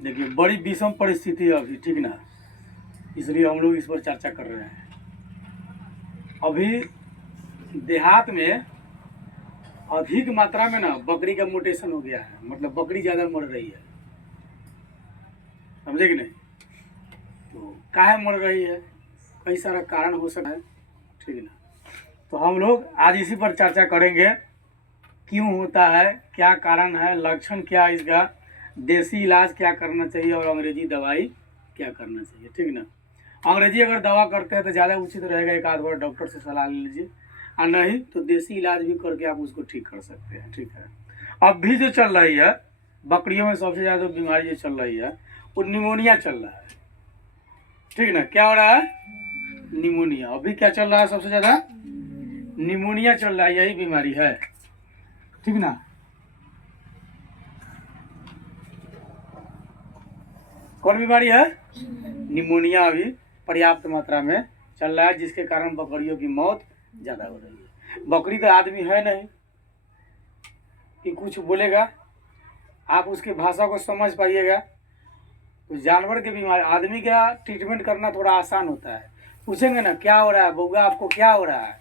देखिए बड़ी विषम परिस्थिति है अभी, ठीक ना, इसलिए हम लोग इस पर चर्चा कर रहे हैं। अभी देहात में अधिक मात्रा में ना बकरी का म्यूटेशन हो गया है, मतलब बकरी ज़्यादा मर रही है, समझे कि नहीं। तो काहे मर रही है, कई सारा कारण हो सकता है, ठीक ना। तो हम लोग आज इसी पर चर्चा करेंगे, क्यों होता है, क्या कारण है, लक्षण क्या है इसका, देसी इलाज क्या करना चाहिए और अंग्रेजी दवाई क्या करना चाहिए, ठीक ना। अंग्रेजी अगर दवा करते हैं तो ज़्यादा उचित रहेगा, एक आध बार डॉक्टर से सलाह ले लीजिए, और नहीं तो देसी इलाज भी करके आप उसको ठीक कर सकते हैं, ठीक है। अब भी जो चल रही है बकरियों में सबसे ज़्यादा बीमारी जो चल रही है वो निमोनिया चल रहा है, ठीक ना। क्या हो रहा है, निमोनिया। अभी क्या चल रहा है, सबसे ज़्यादा निमोनिया चल रहा है, यही बीमारी है, ठीक ना। कौन बीमारी है, निमोनिया अभी पर्याप्त मात्रा में चल रहा है, जिसके कारण बकरियों की मौत ज़्यादा हो रही है। बकरी तो आदमी है नहीं कि कुछ बोलेगा आप उसकी भाषा को समझ पाइएगा। तो जानवर के बीमारी, आदमी का ट्रीटमेंट करना थोड़ा आसान होता है। पूछेंगे ना क्या हो रहा है बउआ, आपको क्या हो रहा है,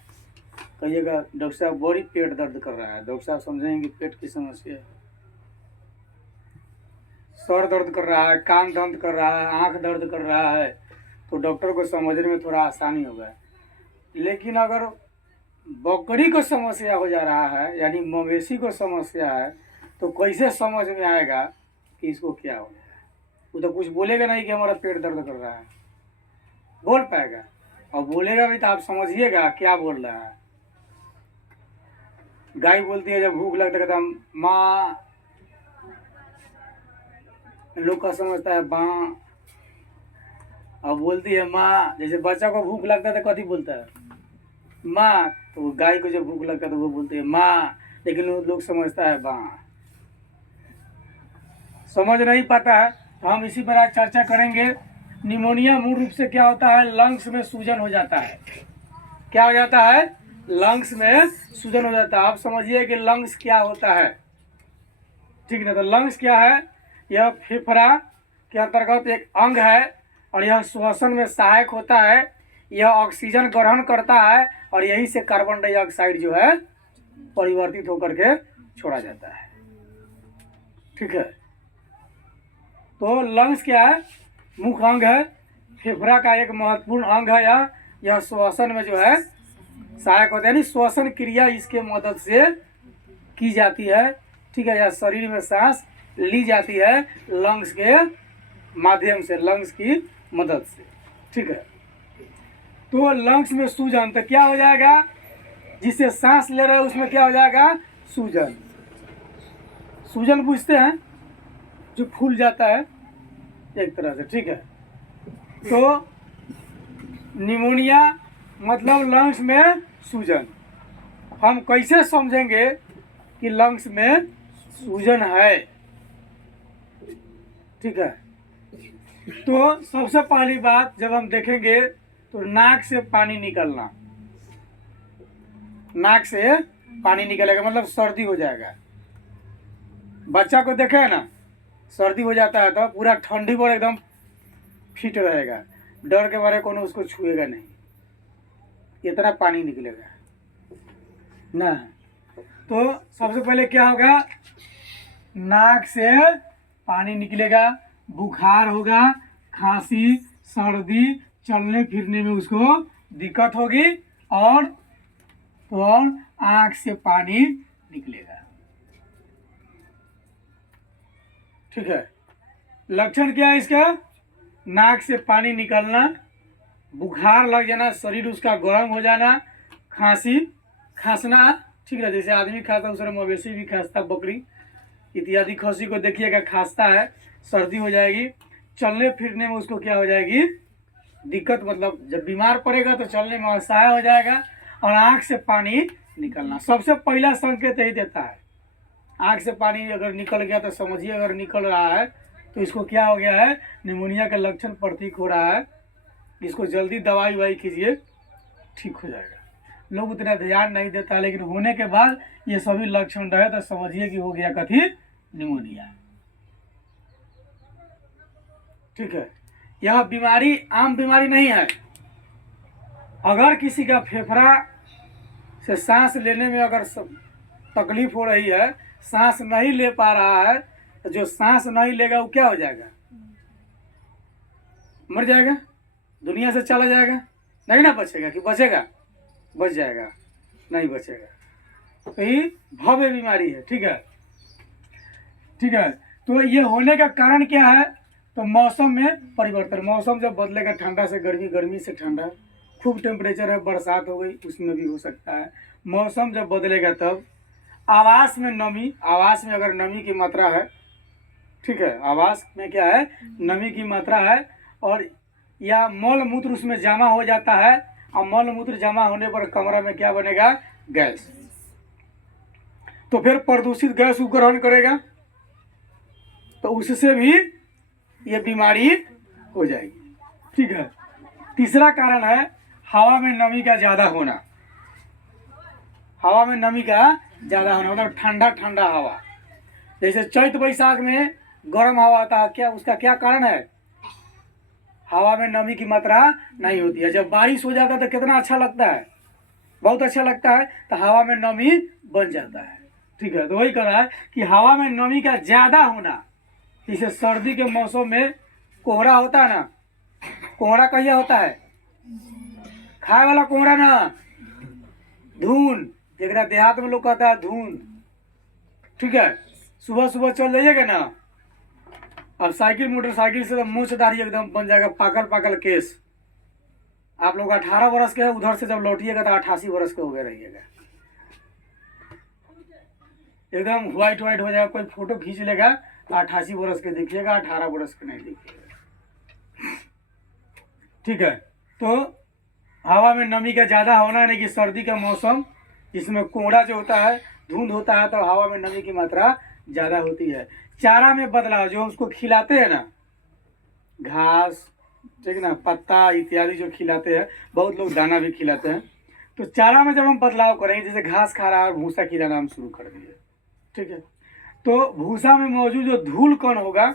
कहिएगा डॉक्टर साहब बड़ी पेट दर्द कर रहा है, डॉक्टर साहब समझेंगे कि पेट की समस्या है। सर दर्द कर रहा है, कान दर्द कर रहा है, आंख दर्द कर रहा है, तो डॉक्टर को समझने में थोड़ा आसानी होगा। लेकिन अगर बकरी को समस्या हो जा रहा है, यानी मवेशी को समस्या है, तो कैसे समझ में आएगा कि इसको क्या हो गया है। वो तो कुछ बोलेगा नहीं कि हमारा पेट दर्द कर रहा है, बोल पाएगा, और बोलेगा भी तो आप समझिएगा क्या बोल रहा है। गाय बोलती है जब भूख लगता है तो माँ, लोग का समझता है माँ, और बोलती है माँ। जैसे बच्चा को भूख लगता है तो कथी बोलता है, माँ। तो गाय को जब भूख लगता है तो वो बोलती है माँ, लेकिन लोग समझता है माँ, समझ नहीं पाता है। तो हम इसी पर आज चर्चा करेंगे। निमोनिया मूल रूप से क्या होता है, लंग्स में सूजन हो जाता है। क्या हो जाता है, लंग्स में सूजन हो जाता है। आप समझिए कि लंग्स क्या होता है, ठीक है। तो लंग्स क्या है, यह फेफड़ा के अंतर्गत एक अंग है, और यह श्वसन में सहायक होता है। यह ऑक्सीजन ग्रहण करता है और यही से कार्बन डाइऑक्साइड जो है परिवर्तित होकर के छोड़ा जाता है, ठीक है। तो लंग्स क्या है, मुख्य अंग है, फेफड़ा का एक महत्वपूर्ण अंग है। यह श्वसन में जो है सहायक होता है, यानी श्वसन क्रिया इसके मदद से की जाती है, ठीक है। या शरीर में सांस ली जाती है लंग्स के माध्यम से, लंग्स की मदद से, ठीक है। तो लंग्स में सूजन तो क्या हो जाएगा, जिससे सांस ले रहे हैं उसमें क्या हो जाएगा, सूजन। सूजन पूछते हैं जो फूल जाता है एक तरह से, ठीक है। तो निमोनिया मतलब लंग्स में सूजन। हम कैसे समझेंगे कि लंग्स में सूजन है, ठीक है। तो सबसे पहली बात जब हम देखेंगे तो नाक से पानी निकलना, नाक से पानी निकलेगा मतलब सर्दी हो जाएगा। बच्चा को देखे ना सर्दी हो जाता है तो पूरा ठंडी पर एकदम फिट रहेगा, डर के बारे कोनो उसको छुएगा नहीं, इतना पानी निकलेगा ना। तो सबसे पहले क्या होगा, नाक से पानी निकलेगा, बुखार होगा, खांसी, सर्दी, चलने फिरने में उसको दिक्कत होगी, और आँख से पानी निकलेगा, ठीक है। लक्षण क्या है इसका, नाक से पानी निकलना, बुखार लग जाना, शरीर उसका गर्म हो जाना, खांसी, खांसना, ठीक है। जैसे आदमी खाता है उस तरह मवेशी भी खांसता, बकरी इत्यादि खसी को देखिएगा खांसता है, सर्दी हो जाएगी, चलने फिरने में उसको क्या हो जाएगी दिक्कत, मतलब जब बीमार पड़ेगा तो चलने में असहाय हो जाएगा, और आँख से पानी निकलना सबसे पहला संकेत यही देता है। आँख से पानी अगर निकल गया तो समझिए अगर निकल रहा है तो इसको क्या हो गया है, निमोनिया का लक्षण प्रतीक हो रहा है। इसको जल्दी दवाई वाई कीजिए, ठीक हो जाएगा। लोग उतना ध्यान नहीं देता, लेकिन होने के बाद ये सभी लक्षण रहे तो समझिए कि हो गया कथी, निमोनिया। ठीक है, यह बीमारी आम बीमारी नहीं है। अगर किसी का फेफड़ा से सांस लेने में अगर तकलीफ हो रही है, सांस नहीं ले पा रहा है, तो जो सांस नहीं लेगा वो क्या हो जाएगा? मर जाएगा, दुनिया से चला जाएगा, नहीं ना बचेगा कि बचेगा? बच जाएगा, नहीं बचेगा। तो ये भव्य बीमारी है। ठीक है, ठीक है। तो ये होने का कारण क्या है? तो मौसम में परिवर्तन, मौसम जब बदलेगा, ठंडा से गर्मी, गर्मी से ठंडा, खूब टेम्परेचर है, बरसात हो गई, उसमें भी हो सकता है। मौसम जब बदलेगा तब आवास में नमी, आवास में अगर नमी की मात्रा है, ठीक है, आवास में क्या है? नमी की मात्रा है, और या मल मूत्र उसमें जमा हो जाता है, और मल मूत्र जमा होने पर कमरा में क्या बनेगा? गैस। तो फिर प्रदूषित गैस को ग्रहण करेगा, तो उससे भी ये बीमारी हो जाएगी। ठीक है। तीसरा कारण है हवा में नमी का ज़्यादा होना। हवा में नमी का ज़्यादा होना मतलब ठंडा ठंडा हवा, जैसे चैत बैसाख में गर्म हवा आता है, क्या उसका क्या कारण है? हवा में नमी की मात्रा नहीं होती है। जब बारिश हो जाता है तो कितना अच्छा लगता है, बहुत अच्छा लगता है, तो हवा में नमी बन जाता है। ठीक है, तो वही कह रहा है कि हवा में नमी का ज़्यादा होना, जैसे सर्दी के मौसम में कोहरा होता है ना, कोहरा कहिया होता है? खाए वाला कोहरा ना, धुन, एक देहात में लोग कहता है धुन। ठीक है, सुबह सुबह चल जाइएगा ना, अब साइकिल मोटरसाइकिल से मूछ दाढ़ी एकदम बन जाएगा, पाकल पाकल केस। आप लोग 18 वर्ष के हैं, उधर से जब लौटिएगा तो 88 वर्ष के हो गए रहिएगा, एकदम व्हाइट व्हाइट हो जाएगा। कोई फोटो खींच लेगा तो 88 वर्ष के देखिएगा, 18 वर्ष के नहीं देखिएगा। ठीक है, तो हवा में नमी का ज़्यादा होना, यानी कि सर्दी का मौसम जिसमें कोहरा जो होता है, धुंध होता है, तो हवा में नमी की मात्रा ज़्यादा होती है। चारा में बदलाव, जो उसको खिलाते हैं ना, घास, ठीक है ना, पत्ता इत्यादि जो खिलाते हैं, बहुत लोग दाना भी खिलाते हैं, तो चारा में जब हम बदलाव करेंगे, जैसे घास खा रहा है और भूसा खिलाना हम शुरू कर दिए, ठीक है, तो भूसा में मौजूद जो धूल कण होगा,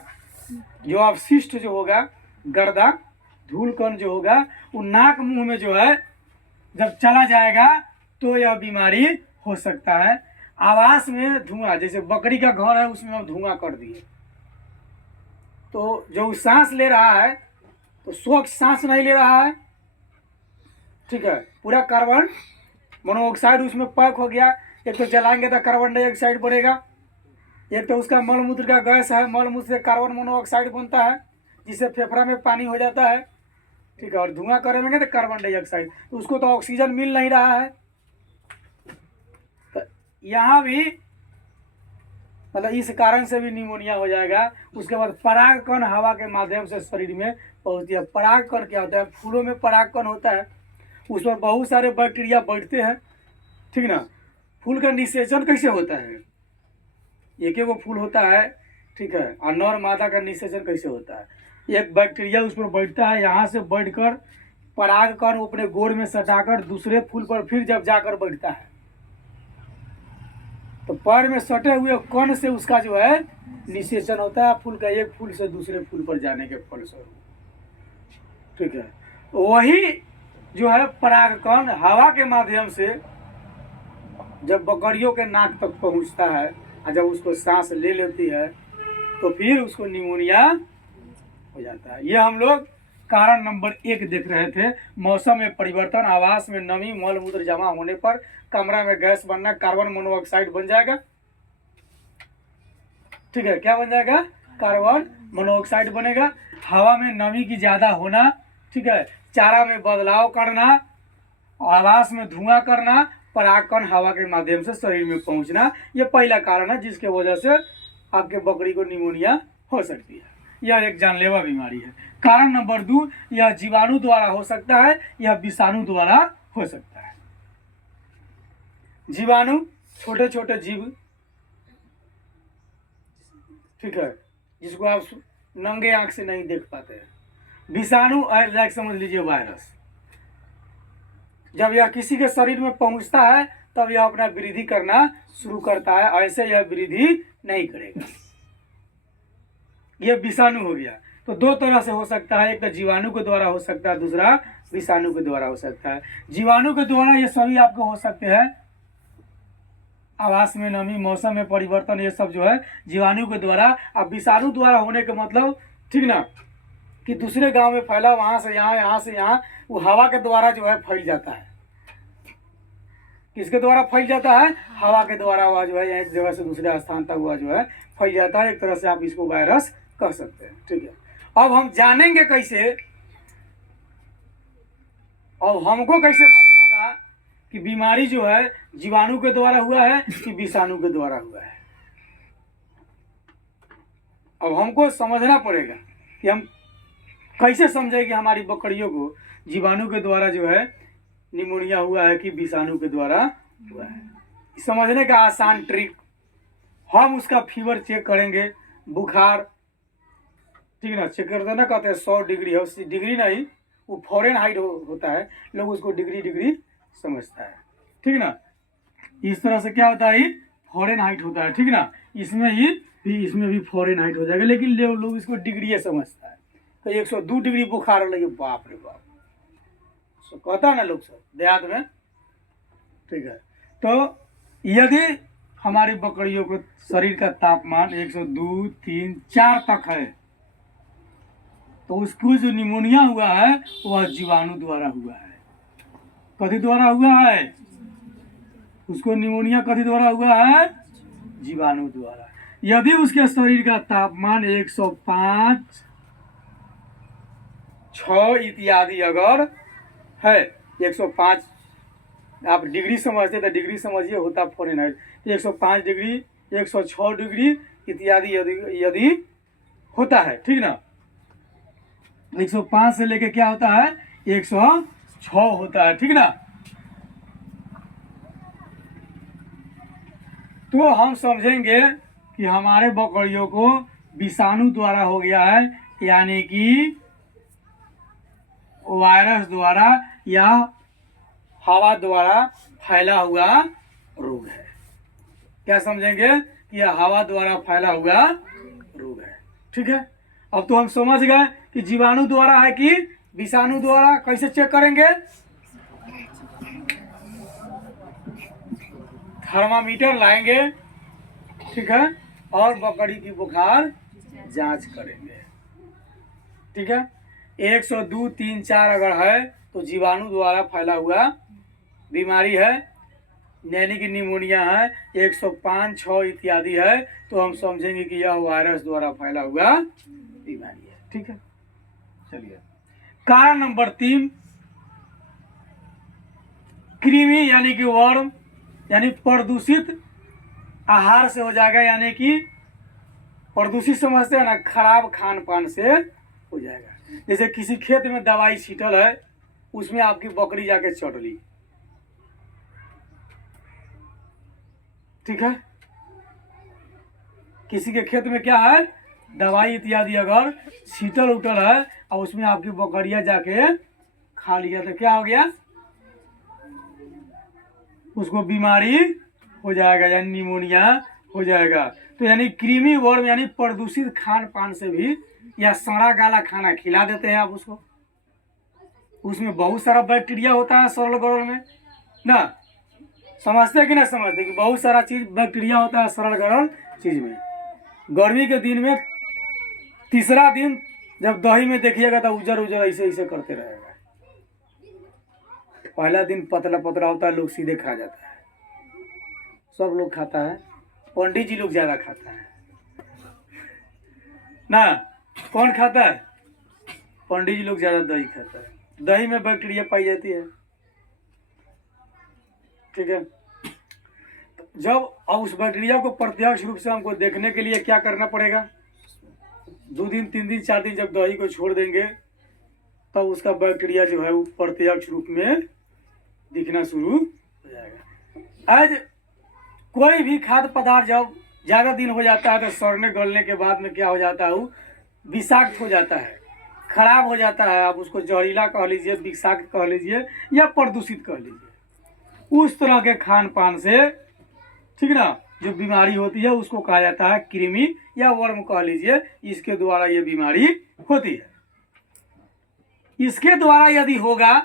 जो अवशिष्ट जो होगा, गर्दा धूल कण जो होगा, वो नाक मुंह में जो है जब चला जाएगा तो यह बीमारी हो सकता है। आवास में धुआं, जैसे बकरी का घर है उसमें हम धुआं कर दिए, तो जो सांस ले रहा है तो स्वच्छ सांस नहीं ले रहा है, ठीक है, पूरा कार्बन मोनोऑक्साइड उसमें पैक हो गया। एक तो जलाएंगे तो कार्बन डाइऑक्साइड बढ़ेगा, एक तो उसका मल मूत्र का गैस है, मल मूत्र से कार्बन मोनोऑक्साइड बनता है, जिससे फेफड़ा में पानी हो जाता है, ठीक है, और धुआं करेंगे तो कार्बन डाइऑक्साइड, तो उसको तो ऑक्सीजन मिल नहीं रहा है। तो यहाँ भी मतलब इस कारण से भी निमोनिया हो जाएगा। उसके बाद परागकण हवा के माध्यम से शरीर में पहुँचती है। परागकण क्या होता है? फूलों में परागकण होता है, उस पर बहुत सारे बैक्टीरिया बैठते हैं, ठीक ना। फूल का निषेचन कैसे होता है? एक वो फूल होता है, ठीक है, और नर मादा का निषेचन कैसे होता है? एक बैक्टीरिया उस पर बैठता है, यहाँ से बैठकर परागकण अपने गोड़ में सटाकर दूसरे फूल पर फिर जब जाकर बैठता है, तो पैर में सटे हुए कण से उसका जो है निषेचन होता है, फूल का एक फूल से दूसरे फूल पर जाने के फलस्वरूप, ठीक है। वही जो है परागकण हवा के माध्यम से जब बकरियों के नाक तक पहुंचता है, और जब उसको सांस ले लेती है तो फिर उसको निमोनिया हो जाता है। ये हम लोग कारण नंबर 1 देख रहे थे, मौसम में परिवर्तन, आवास में नमी, मल मूत्र जमा होने पर कमरा में गैस बनना, कार्बन मोनोऑक्साइड बन जाएगा, ठीक है, क्या बन जाएगा? कार्बन मोनोऑक्साइड बनेगा। हवा में नमी की ज़्यादा होना, ठीक है, चारा में बदलाव करना, आवास में धुआं करना, परागकण हवा के माध्यम से शरीर में पहुंचना, ये पहला कारण है जिसके वजह से आपके बकरी को निमोनिया हो सकती है। यह एक जानलेवा बीमारी है। कारण नंबर 2, यह जीवाणु द्वारा हो सकता है, यह विषाणु द्वारा हो सकता है। जीवाणु छोटे छोटे जीव, ठीक है, जिसको आप नंगे आंख से नहीं देख पाते हैं। विषाणु लाइक समझ लीजिए वायरस, जब यह किसी के शरीर में पहुंचता है तब यह अपना वृद्धि करना शुरू करता है, ऐसे यह वृद्धि नहीं करेगा। यह विषाणु हो गया। तो दो तरह से हो सकता है, एक तो जीवाणु के द्वारा हो सकता है, दूसरा विषाणु के द्वारा हो सकता है। जीवाणु के द्वारा ये सभी आपको हो सकते हैं, आवास में नमी, मौसम में परिवर्तन, ये सब जो है जीवाणु के द्वारा। अब विषाणु द्वारा होने का मतलब, ठीक ना, कि दूसरे गांव में फैला, वहां से यहाँ, यहाँ से यहाँ, वो हवा के द्वारा जो है फैल जाता है। किसके द्वारा फैल जाता है? हवा के द्वारा हुआ जो है एक जगह से दूसरे स्थान तक हुआ जो है फैल जाता है। एक तरह से आप इसको वायरस कह सकते हैं, ठीक है। अब हम जानेंगे कैसे, अब हमको कैसे मालूम होगा कि बीमारी जो है जीवाणु के द्वारा हुआ है कि विषाणु के द्वारा हुआ है? अब हमको समझना पड़ेगा कि हम कैसे समझे कि हमारी बकरियों को जीवाणु के द्वारा जो है निमोनिया हुआ है कि विषाणु के द्वारा हुआ है। समझने का आसान ट्रिक, हम उसका फीवर चेक करेंगे, बुखार, ठीक ना, चेक करते ना, कहते हैं 100 डिग्री है, 80 डिग्री नहीं, वो फॉरेन हाइट होता है, लोग उसको डिग्री समझता है, ठीक ना। इस तरह से क्या होता है, फॉरेन हाइट होता है, ठीक ना। इसमें भी फॉरेन हाइट हो जाएगा, लेकिन लोग इसको डिग्री समझता है। तो 102 डिग्री बुखार लगे, बाप रे बाप, तो कहता है ना लोग सब देहात में, ठीक है। तो यदि हमारी बकरियों को शरीर का तापमान 102, 3, 4 तक है, तो उसको जो निमोनिया हुआ है वह जीवाणु द्वारा हुआ है। कथी द्वारा हुआ है? उसको निमोनिया कथी द्वारा हुआ है? जीवाणु द्वारा। यदि उसके शरीर का तापमान 105, 6 इत्यादि अगर है, 105 आप डिग्री समझते तो डिग्री समझिए, होता फॉरेन हाइट, 105 डिग्री, 106 डिग्री इत्यादि यदि होता है, ठीक ना। 105 से लेके क्या होता है, 106 होता है, ठीक ना। तो हम समझेंगे कि हमारे बकरियों को विषाणु द्वारा हो गया है, यानी कि वायरस द्वारा या हवा द्वारा फैला हुआ रोग है। क्या समझेंगे कि यह हवा द्वारा फैला हुआ रोग है, ठीक है। अब तो हम समझ गए कि जीवाणु द्वारा है कि विषाणु द्वारा। कैसे चेक करेंगे? थर्मामीटर लाएंगे, ठीक है, और बकरी की बुखार जांच करेंगे, ठीक है। 102, 3, 4 अगर है तो जीवाणु द्वारा फैला हुआ बीमारी है, यानी कि निमोनिया है। 105, 6 इत्यादि है तो हम समझेंगे कि यह वायरस द्वारा फैला हुआ बीमारी है, ठीक है। चलिए, कारण नंबर 3, कृमि यानी कि वर्म, यानी प्रदूषित आहार से हो जाएगा, यानी कि प्रदूषित समझते हैं ना, खराब खान पान से हो जाएगा। जैसे किसी खेत में दवाई छीटल है, उसमें आपकी बकरी जाके चढ़ ली, ठीक है। किसी के खेत में क्या है, दवाई इत्यादि अगर छीटल उटल है और उसमें आपकी बकरिया जाके खा लिया, तो क्या हो गया, उसको बीमारी हो जाएगा, यानी निमोनिया हो जाएगा। तो यानी कृमि वर्म यानी प्रदूषित खान पान से भी, या सड़ा गाला खाना खिला देते हैं आप उसको, उसमें बहुत सारा बैक्टीरिया होता है सरल गरल में ना, समझते कि ना समझते कि बहुत सारा चीज बैक्टीरिया होता है सरल गरल चीज में। गर्मी के दिन में तीसरा दिन जब दही में देखिएगा तो उजर उजर ऐसे ऐसे करते रहेगा। पहला दिन पतला पतला होता है, लोग सीधे खा जाता है, सब लोग खाता है, पंडित जी लोग ज्यादा खाता है ना। कौन खाता है? पंडित जी लोग ज्यादा दही खाता है, दही में बैक्टीरिया पाई जाती है, ठीक है। जब अब उस बैक्टीरिया को प्रत्यक्ष रूप से हमको देखने के लिए क्या करना पड़ेगा, 2 दिन, 3 दिन, 4 दिन जब दही को छोड़ देंगे तब उसका बैक्टीरिया जो है वो प्रत्यक्ष रूप में दिखना शुरू हो जाएगा। आज कोई भी खाद्य पदार्थ जब ज़्यादा दिन हो जाता है तो सड़ने गलने के बाद में क्या हो जाता है, वो विषाक्त हो जाता है, खराब हो जाता है। आप उसको जहरीला कह लीजिए, विषाक्त कह लीजिए, या प्रदूषित कह लीजिए। उस तरह के खान पान से, ठीक ना, जो बीमारी होती है उसको कहा जाता है कृमि या वर्म कह लीजिए, इसके द्वारा ये बीमारी होती है। इसके द्वारा यदि होगा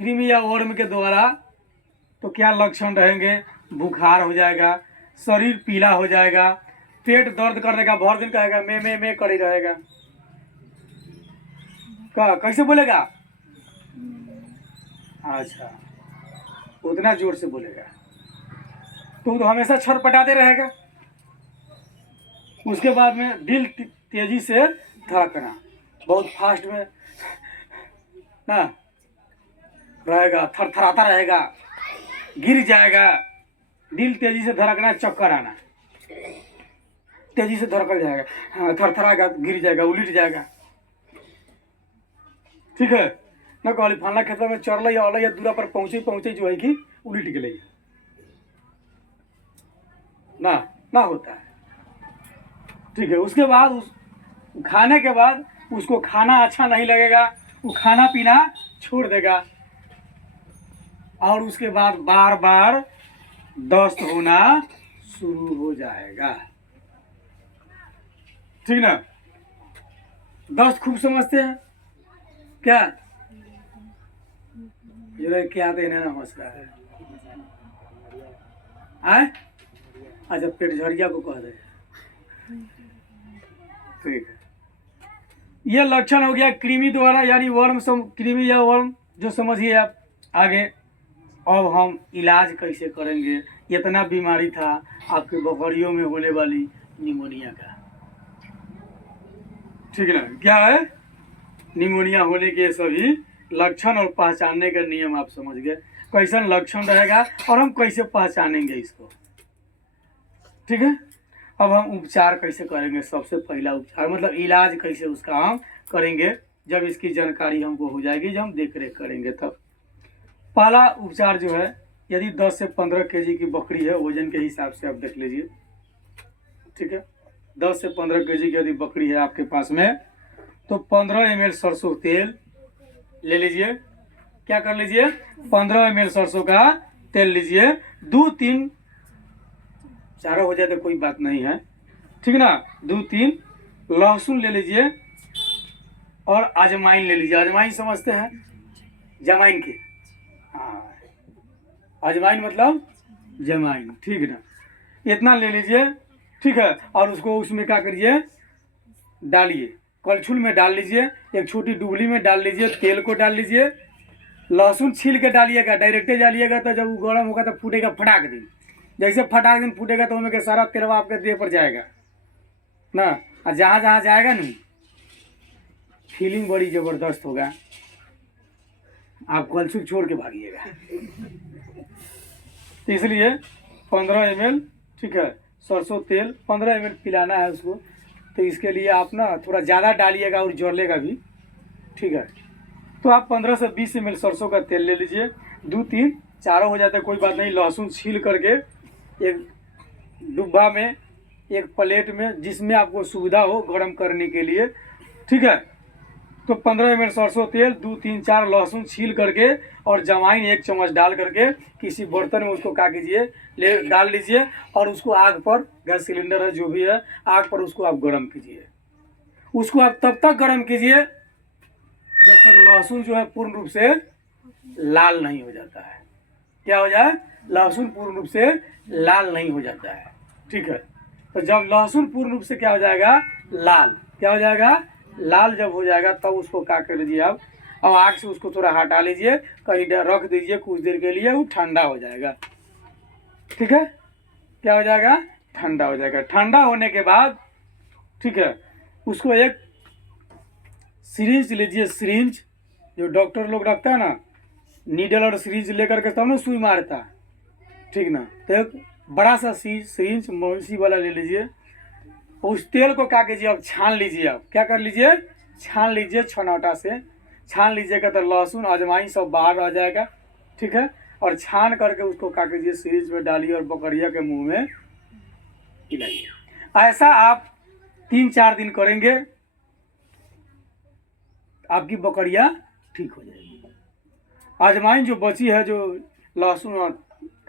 कृमि या वर्म के द्वारा तो क्या लक्षण रहेंगे? बुखार हो जाएगा, शरीर पीला हो जाएगा, पेट दर्द करने का भर दिन कहेगा मैं करे रहेगा। कैसे बोलेगा? अच्छा, उतना जोर से बोलेगा तो हमेशा छटपटाते रहेगा। उसके बाद में दिल तेजी से धड़कना, बहुत फास्ट में ना रहेगा, थरथराता रहेगा, गिर जाएगा, दिल तेजी से धड़कना, चक्कर आना, तेजी से धड़क जाएगा, हाँ, थरथराएगा, गिर जाएगा, उलट जाएगा। ठीक है ना? कहली फलना खेत में चढ़ल या अल या दूरा पर पहुँचे जो है कि उलट गए ना ना होता है। ठीक है, उसके बाद उस खाने के बाद उसको खाना अच्छा नहीं लगेगा, वो खाना पीना छोड़ देगा और उसके बाद बार बार दस्त होना शुरू हो जाएगा। ठीक ना? दस्त खूब समझते हैं क्या? क्या देने नमस्कार है आए? अच्छा, पेट झड़िया को कह दे। ठीक है, ये लक्षण हो गया कृमि द्वारा, यानी वर्म कृमि या वर्म जो समझिए आप। आगे अब हम इलाज कैसे करेंगे? इतना बीमारी था आपके बकरियों में होने वाली निमोनिया का। ठीक है ना? क्या है? निमोनिया होने के सभी लक्षण और पहचानने का नियम आप समझ गए। कैसन लक्षण रहेगा और हम कैसे पहचानेंगे इसको। ठीक है, अब हम उपचार कैसे करेंगे? सबसे पहला उपचार मतलब इलाज कैसे उसका हम करेंगे, जब इसकी जानकारी हमको हो जाएगी, जब हम देख रेख करेंगे तब। पहला उपचार जो है, यदि 10 से 15 केजी की बकरी है, वजन के हिसाब से आप देख लीजिए। ठीक है, 10 से 15 केजी की यदि बकरी है आपके पास में, तो 15 ml सरसों तेल ले लीजिए। क्या कर लीजिए? 15 ml सरसों का तेल लीजिए। 2-3 चारों हो जाए तो कोई बात नहीं है, ठीक ना? 2-3 लहसुन ले लीजिए और अजवाइन ले लीजिए। अजवाइन समझते हैं? जमाइन के, हाँ, अजवाइन मतलब जमाइन। ठीक ना? इतना ले लीजिए। ठीक है, और उसको उसमें क्या करिए? डालिए, कलछुल में डाल लीजिए, एक छोटी डुबली में डाल लीजिए, तेल को डाल लीजिए। लहसुन छील के डालिएगा, डायरेक्टे डालिएगा तो जब वो गर्म होगा तो फूटेगा फटाक दिन। जैसे फटाक दिन फूटेगा तो उनमें सारा तेलवा आपके देह पर जाएगा ना, और जहाँ जहाँ जाएगा नहीं, फीलिंग बड़ी ज़बरदस्त होगा, आप कलछुल छोड़ के भागिएगा। तो इसलिए 15 ml, ठीक है, सरसों तेल 15 ml पिलाना है उसको। तो इसके लिए आप ना थोड़ा ज़्यादा डालिएगा और जलेगा भी। ठीक है, तो आप 15 से 20 ml सरसों का तेल ले लीजिए। 2-3 चारों हो जाते कोई बात नहीं। लहसुन छील करके एक डिब्बा में, एक प्लेट में, जिसमें आपको सुविधा हो गर्म करने के लिए। ठीक है, तो 15 ml सरसों तेल, 2-3-4 लहसुन छील करके और जवाइन 1 चम्मच डाल करके किसी बर्तन में उसको क्या कीजिए? ले डाल लीजिए और उसको आग पर, गैस सिलेंडर है जो भी है, आग पर उसको आप गर्म कीजिए। उसको आप तब तक गर्म कीजिए जब तक लहसुन जो है पूर्ण रूप से लाल नहीं हो जाता है। क्या हो जाए? लहसुन पूर्ण रूप से लाल नहीं हो जाता है। ठीक है, तो जब लहसुन पूर्ण रूप से क्या हो जाएगा? लाल। क्या हो जाएगा? लाल जब हो जाएगा तब उसको क्या कर लीजिए आप? अब आग से उसको थोड़ा हटा लीजिए, कहीं रख दीजिए कुछ देर के लिए, वो ठंडा हो जाएगा। ठीक है, क्या हो जाएगा? ठंडा हो जाएगा। ठंडा होने के बाद, ठीक है, उसको एक सिरिंज लीजिए। सिरिंज जो डॉक्टर लोग रखता है ना, नीडल और सिरिंज लेकर के तब ना सुई मारता है। ठीक ना? तो एक बड़ा सा सिरिंज मोसी वाला ले लीजिए। उस तेल को क्या कीजिए? अब छान लीजिए। आप क्या कर लीजिए? छान लीजिए, छनौटा से छान लीजिएगा तो लहसुन अजवाइन सब बाहर आ जाएगा। ठीक है, और छान करके उसको क्या कीजिए? सिरिंज में डालिए और बकरिया के मुंह में खिलाइए। ऐसा आप 3-4 दिन करेंगे, आपकी बकरिया ठीक हो जाएगी। अजवाइन जो बची है, जो लहसुन और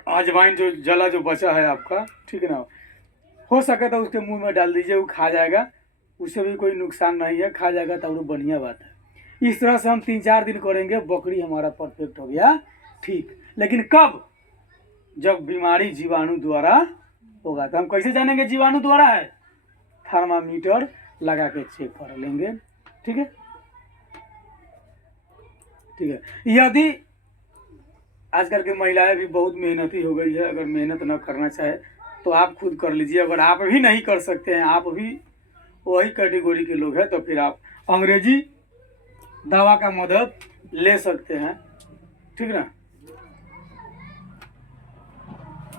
अजवाइन जो जला जो बचा है आपका, ठीक है ना, हो सके तो उसके मुंह में डाल दीजिए, वो खा जाएगा, उससे भी कोई नुकसान नहीं है, खा जाएगा तो वो बढ़िया बात है। इस तरह से हम 3-4 दिन करेंगे, बकरी हमारा परफेक्ट हो गया ठीक। लेकिन कब? जब बीमारी जीवाणु द्वारा होगा। तो हम कैसे जानेंगे जीवाणु द्वारा है? थर्मामीटर लगा के चेक कर लेंगे, ठीक है, ठीक है। यदि आजकल की महिलाएं भी बहुत मेहनती हो गई है, अगर मेहनत न करना चाहे तो आप खुद कर लीजिए। अगर आप भी नहीं कर सकते हैं, आप भी वही कैटेगरी के लोग हैं, तो फिर आप अंग्रेजी दवा का मदद ले सकते हैं, ठीक ना।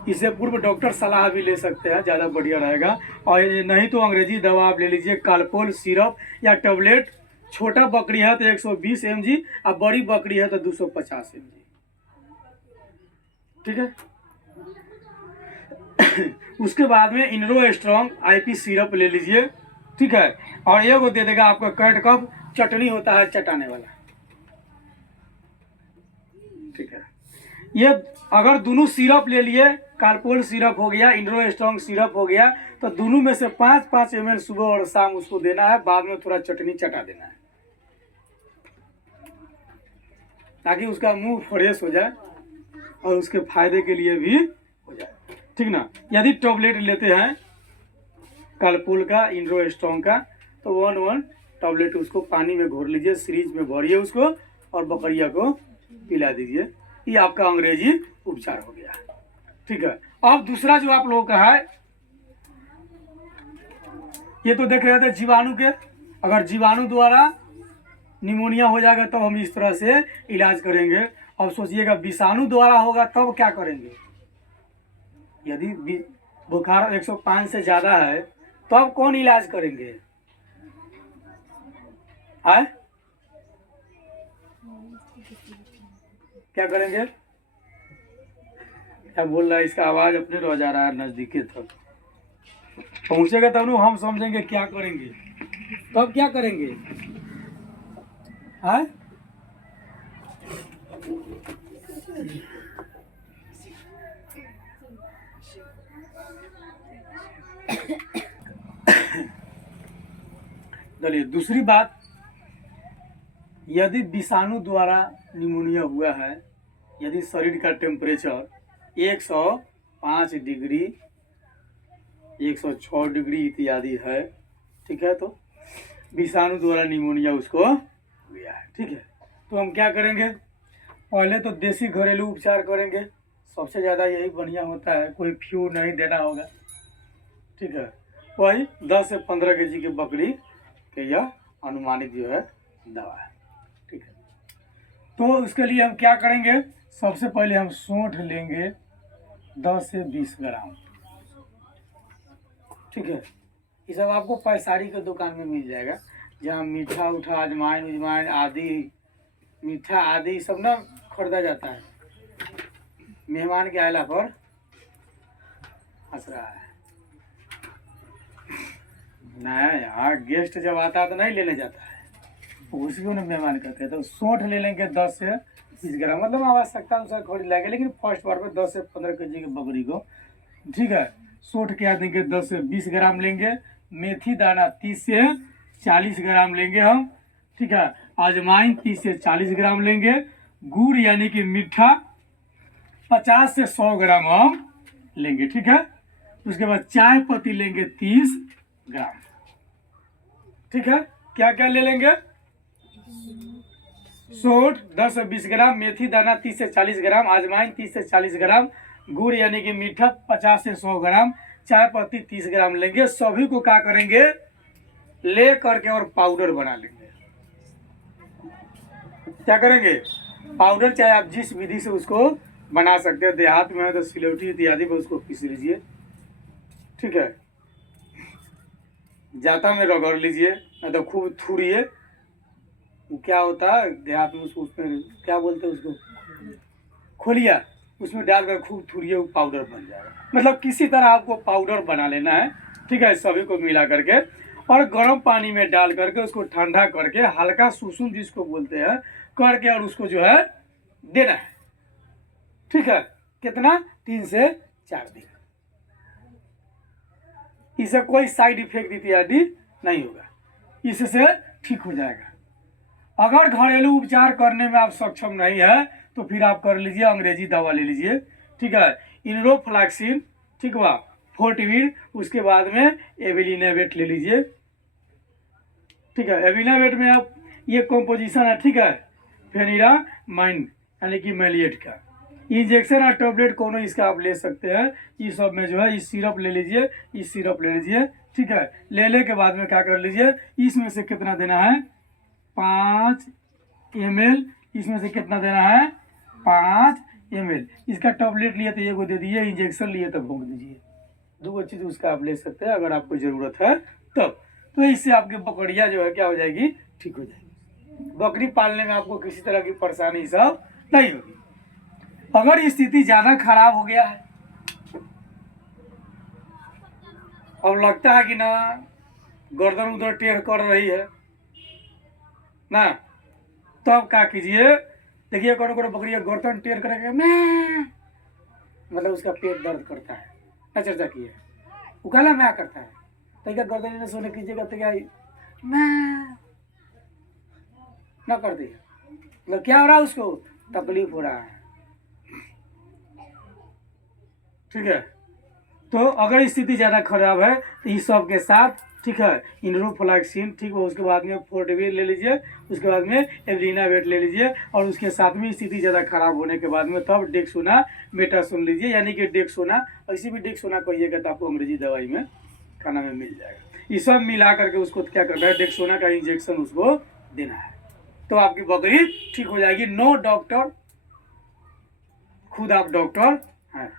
इससे पूर्व डॉक्टर सलाह भी ले सकते हैं, ज़्यादा बढ़िया रहेगा। और नहीं तो अंग्रेजी दवा आप ले लीजिए, कालपोल सिरप या टेबलेट। छोटा बकरी है तो 120 mg, और बड़ी बकरी है तो 250 mg, ठीक है। उसके बाद में इनरो स्ट्रॉन्ग IP सिरप ले लीजिए, ठीक है। और ये वो दे देगा आपको कैट कफ, चटनी होता है चटाने वाला, ठीक है। ये अगर दोनों सिरप ले लिए, कालपोल सिरप हो गया, इनरो स्ट्रॉन्ग सिरप हो गया, तो दोनों में से 5-5 ml सुबह और शाम उसको देना है, बाद में थोड़ा चटनी चटा देना है, ताकि उसका मुंह फ्रेश हो जाए और उसके फायदे के लिए भी हो जाए, ठीक ना। यदि टैबलेट लेते हैं कालपोल का, इनरो स्ट्रॉन्ग का, तो 1 टैबलेट उसको पानी में घोर लीजिए, सीरीज में भरिए उसको और बकरिया को पिला दीजिए। ये आपका अंग्रेजी उपचार हो गया, ठीक है। अब दूसरा जो आप लोगों का है, ये तो देख रहे थे जीवाणु के। अगर जीवाणु द्वारा निमोनिया हो जाएगा तो हम इस तरह से इलाज करेंगे। अब सोचिएगा विषाणु द्वारा होगा तब क्या करेंगे? यदि बुखार 105 से ज़्यादा है तो अब कौन इलाज करेंगे? है क्या करेंगे? क्या बोल रहा है? इसका आवाज़ अपने रह जा रहा है, नज़दीके तक पहुँचेगा तब ना हम समझेंगे क्या करेंगे। तब क्या करेंगे? है चलिए दूसरी बात, यदि विषाणु द्वारा निमोनिया हुआ है, यदि शरीर का टेम्परेचर 105 डिग्री, 106 डिग्री इत्यादि है, ठीक है, तो विषाणु द्वारा निमोनिया उसको हुआ है, ठीक है। तो हम क्या करेंगे? पहले तो देसी घरेलू उपचार करेंगे, सबसे ज़्यादा यही बढ़िया होता है, कोई फ्यू नहीं देना होगा, ठीक है। वही 10 से 15 kg की बकरी के यह अनुमानित जो है दवा है, ठीक है। तो उसके लिए हम क्या करेंगे? सबसे पहले हम सौंठ लेंगे 10 से 20 ग्राम, ठीक है। ये सब आपको पैसारी के दुकान में मिल जाएगा, जहाँ मीठा उठा अजवाइन उजवाइन आदि, मीठा आदि सब ना खरीदा जाता है। मेहमान के आला पर हंस रहा है नया, यहाँ गेस्ट जब आता है तो नहीं लेने जाता है, उसको ना मेहमान कहते हैं। तो सौंठ ले लेंगे 10 से 20 ग्राम, मतलब आवश्यकता अनुसार खरीद लेंगे, लेकिन फर्स्ट बार में 10 से 15 kg की बकरी को, ठीक है। सौंठ क्या देंगे? 10 से 20 ग्राम लेंगे। मेथी दाना 30 से 40 ग्राम लेंगे हम, ठीक है। अजवाइन 30 से 40 ग्राम लेंगे। गुड़ यानी कि मीठा 50 से 100 ग्राम हम लेंगे, ठीक है। उसके बाद चाय पत्ती लेंगे 30 ग्राम, ठीक है। क्या क्या ले लेंगे? सौंठ 10 से 20 ग्राम, मेथी दाना 30 से 40 ग्राम, अजवाइन 30 से 40 ग्राम, गुड़ यानी कि मीठा 50 से 100 ग्राम, चाय पत्ती 30 ग्राम लेंगे। सभी को क्या करेंगे? ले करके और पाउडर बना लेंगे। क्या करेंगे? पाउडर, चाहे आप जिस विधि से उसको बना सकते हैं, देहात में है तो सिलौटी इत्यादि पर उसको पीस लीजिए, ठीक है। जाता में रगड़ लीजिए, नहीं तो खूब थूड़िए। वो क्या होता है देहात में, उसमें क्या बोलते हैं उसको, खोलिया, उसमें डालकर खूब थूड़िए, वो पाउडर बन जाएगा। मतलब किसी तरह आपको पाउडर बना लेना है, ठीक है। सभी को मिला करके और गर्म पानी में डाल करके उसको ठंडा करके हल्का सुसुम जिसको बोलते हैं करके, और उसको जो है देना है, ठीक है। कितना 3 से 4 दिन। इससे कोई साइड इफेक्ट इत्यादि नहीं होगा, इससे ठीक हो जाएगा। अगर घरेलू उपचार करने में आप सक्षम नहीं है तो फिर आप कर लीजिए अंग्रेजी दवा ले लीजिए, ठीक है, इनरोफ्लैक्सिन, ठीक बा, फोर्टिविर, उसके बाद में एविलिनेवेट ले लीजिए, ठीक है। एविलिनेवेट में आप ये कॉम्पोजिशन है, ठीक है, फेनिरामाइन यानी कि मैलिएट का। इंजेक्शन और टैबलेट कोनो इसका आप ले सकते हैं। इस सब में जो है इस सिरप ले लीजिए, इस सिरप ले लीजिए, ठीक है। ले के बाद में क्या कर लीजिए, इसमें से कितना देना है 5 ml, इसमें से कितना देना है 5 ml। इसका टैबलेट लिए तो ये को दे दीजिए, इंजेक्शन लिए तो भोंक दीजिए। 2 चीज़ उसका आप ले सकते हैं अगर आपको ज़रूरत है तब। तो इससे आपकी बकरियाँ जो है क्या हो जाएगी, ठीक हो जाएगी। बकरी पालने में आपको किसी तरह की परेशानी सब नहीं होगी। अगर स्थिति ज़्यादा खराब हो गया है और लगता है कि ना गर्दन उधर टेढ़ कर रही है ना, तब क्या कीजिए, देखिए कौन कौन बकरी गर्दन टेढ़ करेगा मैं, मतलब उसका पेट दर्द करता है ना, चर्चा की है वो कहला मैं करता है, तो क्या गर्दन ने सोने कीजिएगा तो क्या मैं ना कर दिया, मतलब क्या हो रहा है उसको तकलीफ हो रहा है, ठीक है। तो अगर स्थिति ज़्यादा खराब है तो इस सब के साथ, ठीक है, इनरोफ्लैक्सिन, ठीक है, उसके बाद में फोर्टिविर ले लीजिए, उसके बाद में एविलिनेवेट ले लीजिए, और उसके साथ में स्थिति ज़्यादा खराब होने के बाद में तब डेक्सोना मेटासोन लीजिए, यानी कि डेक्सोना, ऐसी भी डेक्सोना कहिएगा तो आपको अंग्रेजी दवाई में खाना में मिल जाएगा। ये सब मिला करके उसको क्या करना है, डेक्सोना का इंजेक्शन उसको देना है, तो आपकी बकरी ठीक हो जाएगी। नो डॉक्टर, खुद आप डॉक्टर हैं।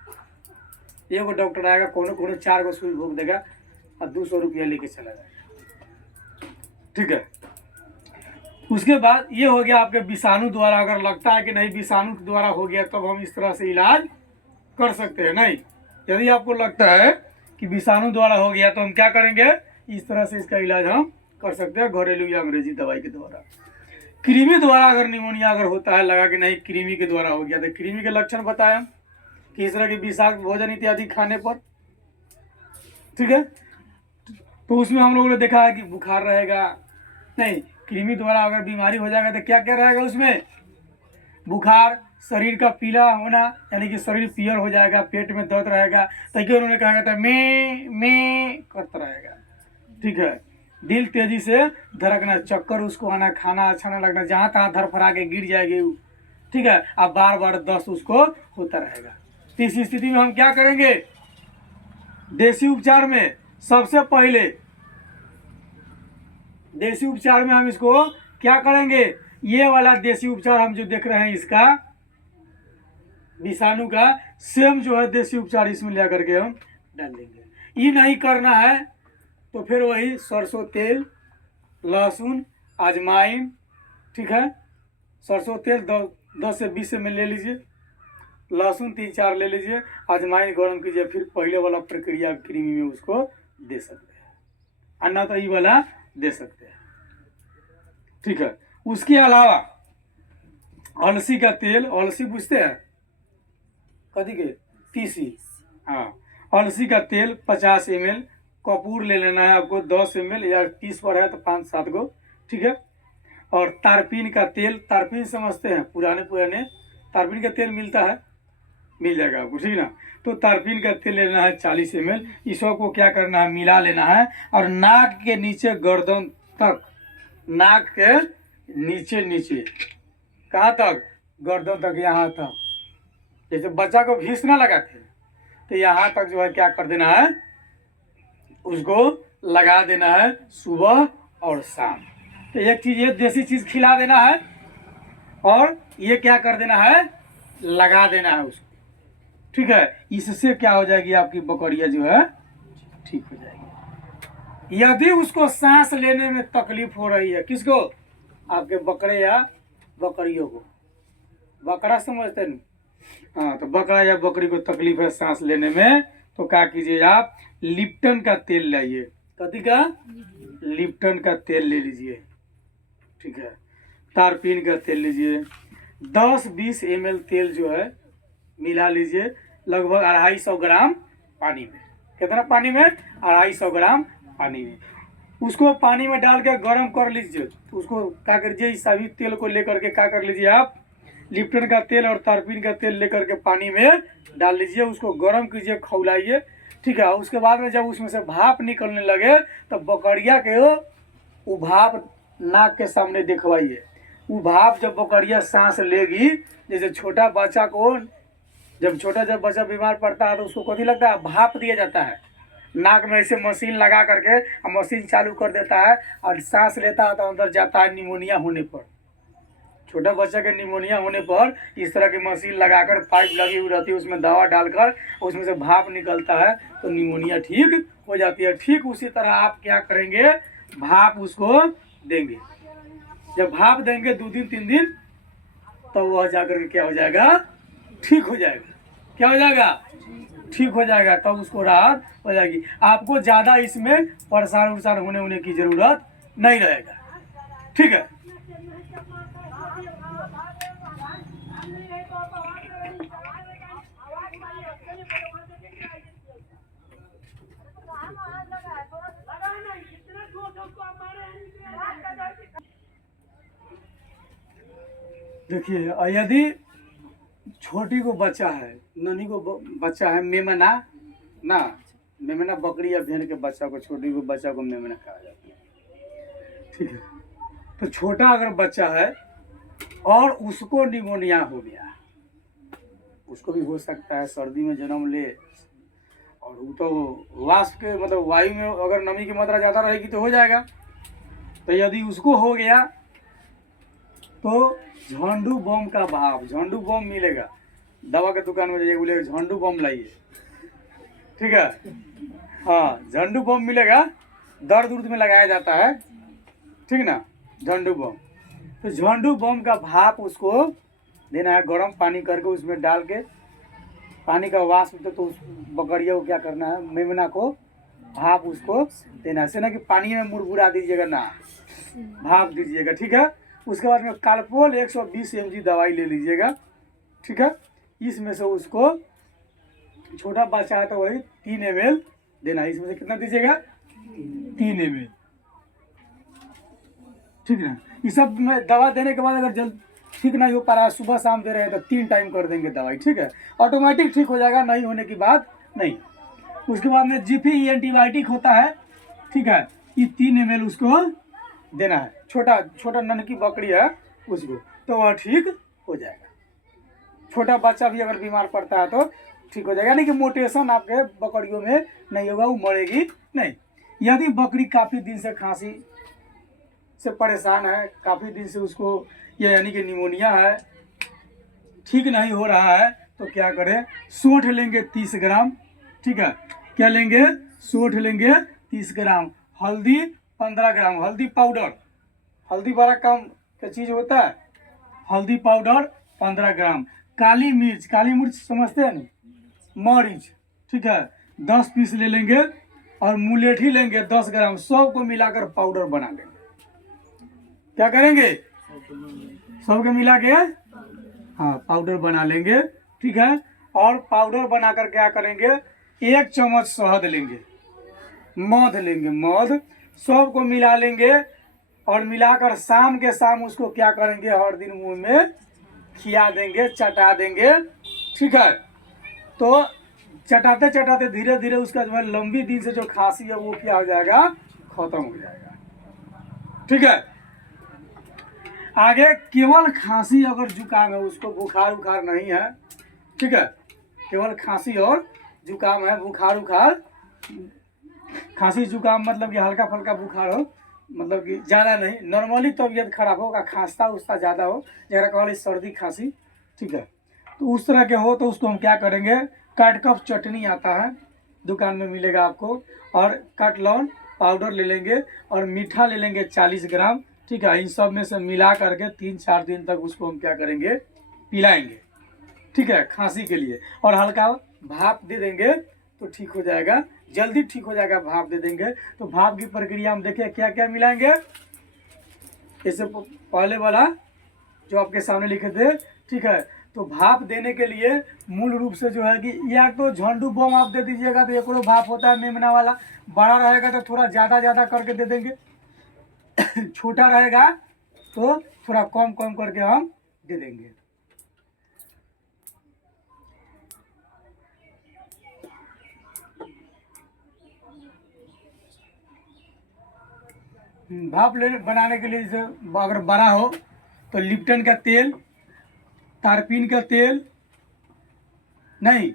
एगो डॉक्टर आएगा, कोनो 4 गो सुई भोग देगा और 200 रुपया लेके चला जाएगा, ठीक है। उसके बाद ये हो गया आपके विषाणु द्वारा, अगर लगता है कि नहीं विषाणु द्वारा हो गया तब हम इस तरह से इलाज कर सकते हैं। नहीं, यदि आपको लगता है कि विषाणु द्वारा हो गया तो हम क्या करेंगे, इस तरह से इसका इलाज हम कर सकते हैं घरेलू या अंग्रेजी दवाई के द्वारा। कृमि द्वारा अगर निमोनिया अगर होता है, लगा कि नहीं कृमि के द्वारा हो गया, तो कृमि के लक्षण बताया कि इस तरह के विषाक्त भोजन इत्यादि खाने पर, ठीक है। तो उसमें हम लोगों ने देखा है कि बुखार रहेगा, नहीं कृमि द्वारा अगर बीमारी हो जाएगा तो क्या क्या रहेगा उसमें, बुखार, शरीर का पीला होना यानी कि शरीर पीयर हो जाएगा, पेट में दर्द रहेगा, तो उन्होंने कहा था मैं करता रहेगा, ठीक है। दिल तेजी से धड़कना, चक्कर उसको आना, खाना अच्छा नहीं लगना, जहाँ तहाँ धड़फड़ा के गिर जाएगी, ठीक है, अब बार बार दस्त उसको होता रहेगा। तो इस स्थिति में हम क्या करेंगे, देसी उपचार में सबसे पहले, देसी उपचार में हम इसको क्या करेंगे, ये वाला देसी उपचार हम जो देख रहे हैं इसका विषाणु का सेम जो है देसी उपचार इसमें ले करके हम डाल देंगे। ये नहीं करना है तो फिर वही सरसों तेल, लहसुन, अजवाइन, ठीक है, सरसों तेल 10 से 20 ml ले लीजिए, लहसुन 3-4 ले लीजिए, अजवाइन गर्म कीजिए, फिर पहले वाला प्रक्रिया कृमि में उसको दे सकते हैं, अन्ना तो ये वाला दे सकते हैं, ठीक है। उसके अलावा अलसी का तेल, अलसी पूछते हैं कथी के, तीसी, हाँ, अलसी का तेल 50 ml, कपूर ले लेना है आपको 10 ml, या 30 पर है तो 5-7 गो, ठीक है। और तारपीन का तेल, तारपीन समझते हैं, पुराने तारपीन का तेल मिलता है, मिल जाएगा आपको, ठीक ना। तो तारपीन का तेल लेना है 40 ml, इस को क्या करना है, मिला लेना है, और नाक के नीचे गर्दन तक, नाक के नीचे कहाँ तक, गर्दन तक, यहाँ तक, जैसे बच्चा को भीस ना लगाते तो यहाँ तक जो है क्या कर देना है, उसको लगा देना है सुबह और शाम। तो एक चीज़, ये देसी चीज़ खिला देना है, और ये क्या कर देना है, लगा देना है उसको, ठीक है। इससे क्या हो जाएगी, आपकी बकरियाँ जो है ठीक हो जाएगी। यदि उसको सांस लेने में तकलीफ हो रही है, किसको, आपके बकरे या बकरियों को, बकरा समझते हैं, हाँ, तो बकरा या बकरी को तकलीफ है सांस लेने में, तो क्या कीजिए आप, लिप्टन का तेल लाइए, कथी का, लिप्टन का तेल ले लीजिए, ठीक है। तारपीन का तेल लीजिए, 10-20 ml तेल जो है मिला लीजिए लगभग 250 ग्राम पानी में। कितना पानी में? 250 ग्राम पानी में। उसको पानी में डाल के गर्म कर लीजिए। उसको क्या करिए, इस सभी तेल को लेकर के क्या कर लीजिए आप, लिप्टन का तेल और तारपीन का तेल लेकर के पानी में डाल लीजिए, उसको गर्म कीजिए, खौलाइए। ठीक है। उसके बाद में जब उसमें से भाप निकलने लगे तो बकरिया के वो भाप नाक के सामने दिखवाइए। वो भाप जब बकरिया सांस लेगी, जैसे छोटा बच्चा को जब बच्चा बीमार पड़ता है तो उसको कथी लगता है, भाप दिया जाता है। नाक में ऐसे मशीन लगा करके मशीन चालू कर देता है और सांस लेता है तो अंदर जाता है। निमोनिया होने पर, छोटा बच्चा के निमोनिया होने पर इस तरह की मशीन लगाकर, पाइप लगी हुई रहती है, उसमें दवा डालकर उसमें से भाप निकलता है तो निमोनिया ठीक हो जाती है। ठीक उसी तरह आप क्या करेंगे, भाप उसको देंगे। जब भाप देंगे 2 दिन 3 दिन, तो वह जाकर के क्या हो जाएगा, ठीक हो जाएगा। क्या हो जाएगा, ठीक हो जाएगा। तब उसको राहत हो जाएगी। आपको ज़्यादा इसमें परेशान होने की ज़रूरत नहीं रहेगा। ठीक है। देखिए, यदि छोटी को बच्चा है, ननी को बच्चा है, मेमना ना, मेमना बकरी या भेड़ के बच्चा को, छोटी को बच्चा को मेमना कहा जाता है। ठीक है। तो छोटा अगर बच्चा है और उसको निमोनिया हो गया, उसको भी हो सकता है, सर्दी में जन्म ले और वो तो वाष्प के मतलब वायु में अगर नमी की मात्रा ज़्यादा रहेगी तो हो जाएगा। तो यदि उसको हो गया तो झंडू बम का भाप, झंडू बम मिलेगा, दवा के दुकान में जाइए, बोलेगा झंडू बम लाइए। ठीक है। हाँ, झंडू बम मिलेगा, दर्द उर्द में लगाया जाता है। ठीक ना, झंडू बम। तो झंडू बम का भाप उसको देना है, गर्म पानी करके उसमें डाल के, पानी का वाष्प तो उस बकरिया को क्या करना है, मेमना को भाप उसको देना है। ऐसे ना कि पानी में मुरमुरा दीजिएगा ना, भाप दीजिएगा। ठीक है। उसके बाद में कालपोल 120 mg दवाई ले लीजिएगा। ठीक है। इसमें से उसको, छोटा बच्चा है तो वही 3 ml देना है। इसमें से कितना दीजिएगा, 3 ml। ठीक है। ये सब में दवा देने के बाद अगर जल्द ठीक नहीं हो पा रहा है, सुबह शाम दे रहे हैं तो 3 टाइम कर देंगे दवाई। ठीक है। ऑटोमेटिक ठीक हो जाएगा, नहीं होने की बात नहीं। उसके बाद में जीपी एंटीबायोटिक होता है। ठीक है। ये 3 ml उसको देना है। छोटा नन्ही बकरी है उसको, तो वह ठीक हो जाएगा। छोटा बच्चा भी अगर बीमार पड़ता है तो ठीक हो जाएगा। यानी कि मोटेशन आपके बकरियों में नहीं होगा, वो मरेगी नहीं। यदि बकरी काफ़ी दिन से खांसी से परेशान है, काफ़ी दिन से उसको ये यानी कि निमोनिया है, ठीक नहीं हो रहा है, तो क्या करें, सोंठ लेंगे 30 ग्राम। ठीक है। क्या लेंगे, सोंठ लेंगे 30 ग्राम, हल्दी 15 ग्राम, हल्दी पाउडर, हल्दी बड़ा कम का चीज़ होता है, हल्दी पाउडर 15 ग्राम, काली मिर्च समझते हैं ना, मरीच। ठीक है, 10 पीस ले लेंगे और मुलेठी लेंगे 10 ग्राम, सबको मिलाकर पाउडर बना लेंगे। क्या करेंगे, सबके मिला के हाँ पाउडर बना लेंगे। ठीक है। और पाउडर बनाकर क्या करेंगे, 1 चम्मच शहद लेंगे, मध लेंगे, मध सबको मिला लेंगे और मिलाकर शाम के शाम उसको क्या करेंगे, हर दिन मुंह में खिया देंगे, चटा देंगे। ठीक है। तो चटाते चटाते धीरे धीरे उसका जो है लंबी दिन से जो खांसी है वो क्या हो जाएगा, खत्म हो जाएगा। ठीक है। आगे केवल खांसी अगर जुकाम है, उसको बुखार उखार नहीं है। ठीक है। केवल खांसी और जुकाम है, बुखार उखार, खांसी जुकाम मतलब कि हल्का फुल्का बुखार हो, मतलब कि ज़्यादा नहीं, नॉर्मली तबीयत खराब होगा, खांसता उसका ज़्यादा हो, जरा कहल सर्दी खांसी। ठीक है। तो उस तरह के हो तो उसको हम क्या करेंगे, काटकफ चटनी आता है, दुकान में मिलेगा आपको, और कटलौन पाउडर ले लेंगे और मीठा ले लेंगे 40 ग्राम। ठीक है। इन सब में से मिला करके 3-4 दिन तक उसको हम क्या करेंगे, पिलाएंगे। ठीक है, खांसी के लिए, और हल्का भाप दे देंगे तो ठीक हो जाएगा, जल्दी ठीक हो जाएगा। भाप दे देंगे तो भाप की प्रक्रिया हम देखिए क्या क्या मिलाएंगे। इससे पहले वाला जो आपके सामने लिखे थे। ठीक है। तो भाप देने के लिए मूल रूप से जो है कि या तो झंडू बम आप दे दीजिएगा तो एक भाप होता है मेमना वाला, बड़ा रहेगा तो थोड़ा ज़्यादा ज़्यादा करके दे देंगे छोटा रहेगा तो थोड़ा कम कम करके हम दे देंगे। भाप ले बनाने के लिए जैसे अगर बड़ा हो तो लिप्टन का तेल, तारपीन का तेल, नहीं,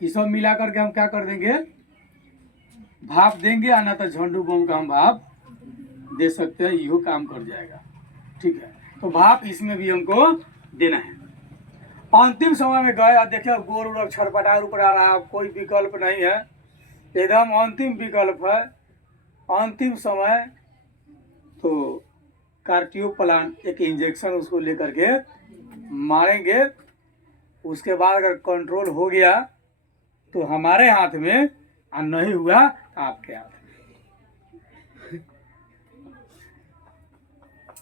ये सब मिला करके हम क्या कर देंगे, भाप देंगे, आना तो झंडू बम का हम भाप दे सकते हैं, यो काम कर जाएगा। ठीक है, तो भाप इसमें भी हमको देना है। अंतिम समय में गए और देखिए गोल उड़ छटपटा ऊपर आ रहा है, कोई विकल्प नहीं है, एकदम अंतिम विकल्प है, अंतिम समय। तो कार्टियोप्लान एक इंजेक्शन उसको लेकर के मारेंगे, उसके बाद अगर कंट्रोल हो गया तो हमारे हाथ में, और नहीं हुआ तो आपके हाथ में।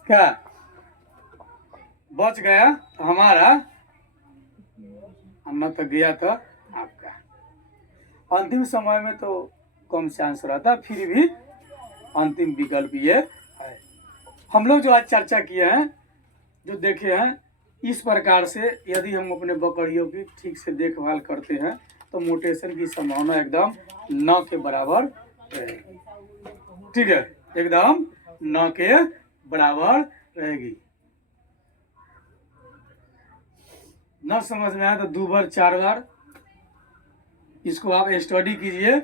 क्या बच गया तो हमारा, न तो गया तो आपका। अंतिम समय में तो कम चांस रहता, फिर भी अंतिम विकल्प ये है। हम लोग जो आज चर्चा किए हैं, जो देखे हैं, इस प्रकार से यदि हम अपने बकरियों की ठीक से देखभाल करते हैं तो म्यूटेशन की संभावना एकदम 9 के बराबर रहेगी। ठीक है, एकदम 9 के बराबर रहेगी। न समझ में आया तो 2 बार 4 बार इसको आप स्टडी कीजिए,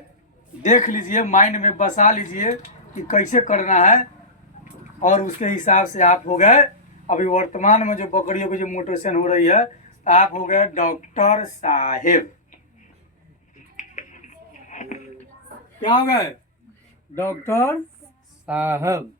देख लीजिए, माइंड में बसा लीजिए कि कैसे करना है, और उसके हिसाब से आप हो गए। अभी वर्तमान में जो बकरियों की जो म्यूटेशन हो रही है, आप हो गए डॉक्टर साहेब। क्या हो गए? डॉक्टर साहब।